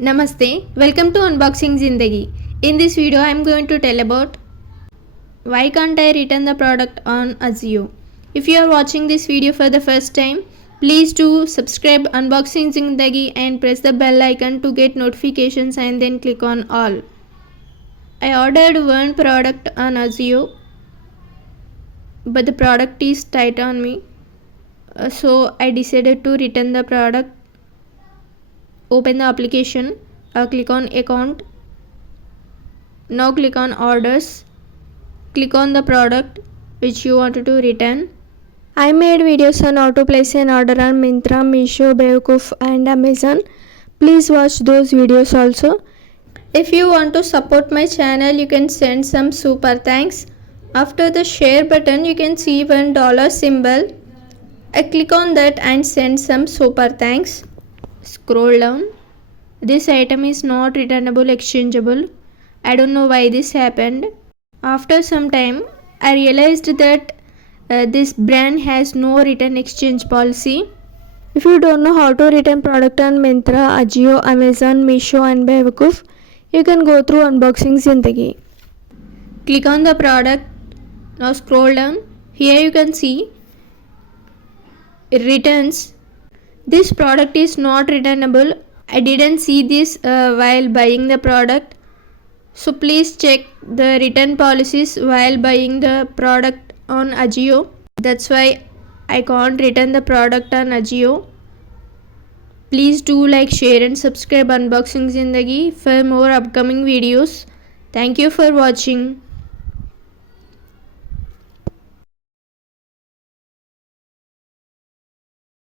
Namaste, welcome to Unboxing Zindagi. In this video, I am going to tell about why can't I return the product on Ajio. If you are watching this video for the first time, please do subscribe Unboxing Zindagi and press the bell icon to get notifications and then click on all. I ordered one product on Ajio, but the product is tight on me. So I decided to return the product. Open the application, click on account. Now click on orders. Click on the product which you wanted to return. I made videos on how to place an order on Myntra, Meesho, Bewakoof and Amazon. Please watch those videos also. If you want to support my channel, you can send some super thanks. After the share button, you can see $1 symbol. I click on that and send some super thanks. Scroll down. This item is not returnable, exchangeable. I don't know why this happened. After some time, I realized that this brand has no return exchange policy. If you don't know how to return product on Myntra, Ajio, Amazon, Meesho and Bewakoof, you can go through Unboxing Zindagi. Click on the product. Now scroll down. Here you can see returns. This product is not returnable. I didn't see this while buying the product. So please check the return policies while buying the product on Ajio. That's why I can't return the product on Ajio. Please do like, share and subscribe Unboxing Zindagi for more upcoming videos. Thank you for watching.